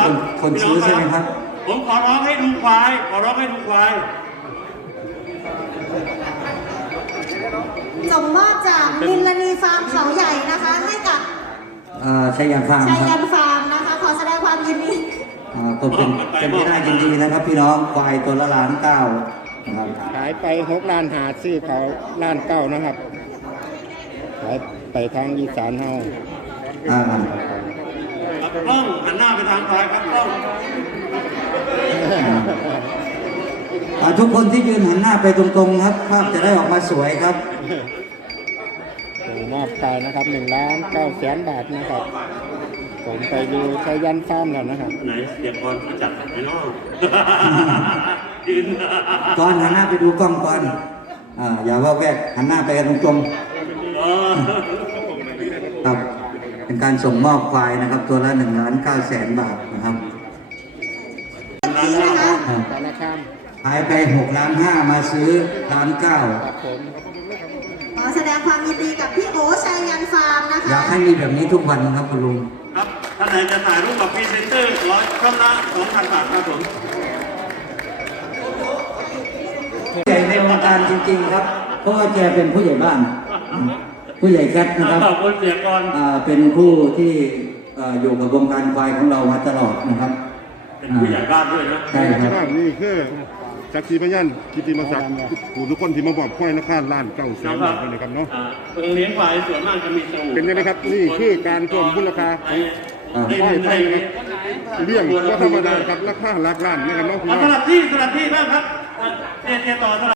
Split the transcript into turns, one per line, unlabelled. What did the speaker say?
คนซื้อใช่ไหมครับ
ผมขอร้องให้ดูควายขอร้องให้ดูควาย
ส่งมอบจากนิลนีฟาร์มเขาใหญ่นะคะให้กับ
ชัยยันฟาร์ม
ชัยยันฟาร์มนะคะขอแสดงความยินดี
ก็เป็นไม่ได้ยินดีนะครับพี่น้องควายตัวละ1,900,000นะครับ
ขายไป6 ล้านหาซื้อเขา1,900,000นะครับขายไปทางอีสานเฮา
ครับกล้องหันหน้าไปทางควายครับกล้อง
ทุกคนที่ยืนหันหน้าไปตรงๆครับภาพจะได้ออกมาสวยครับ
มอบไปนะครับ1,900,000 บาทนะครับผมไปดูชัยยันฟาร์มแล้วนะครับ
ไหนเดี๋ยวก่อนมาจัดไอ้น้องยืน
ก่อนหันหน้าไปดูกล้องก่อนอย่าว่าแวกหันหน้าไปกันตรงๆครับเป็นการส่งมอบควายนะครับตัวละ1,900,000 บาทนะครับขายไป6,500,000มาซื้อ1,900,000
ครับผม
ขอแสดงความยินดีกับพี่โอชัยยันฟาร์มนะคะ
อยากให้มีแบบนี้ทุกวันนะครับคุณลุง
ครับท่านไหนจะถ่ายรูปกับพรีเซนเตอร์ช่องละ2,000 บาทครับผม
ใหญ่ในวงการจริงๆครับเพราะว่าแกเป็นผู้ใหญ่บ้านผู้ใหญ่แคทนะครับเป็นผู้ที่อยู่กับวงการควายของเรามาตลอดนะครับ
เป็นผู้ใหญ่บ้านด้วยนะ
ใช่ครับ
นี่คือจักรีพยัญกิติมศักดิ์ทุกคนที่มาบอกควายราคา1,900,000 บาทเลยครับเนาะ
เลี้ยงควายส่วนมากจะมีสูง
เป็นยังไงครับนี่คือการเพิ่มมูลค่าของควายไทยนะครับเลี้ยงก็ธรรมดาครับราคาหลักล้านนะครับน้อง
สลับที่บ้างครับเรียนต่อ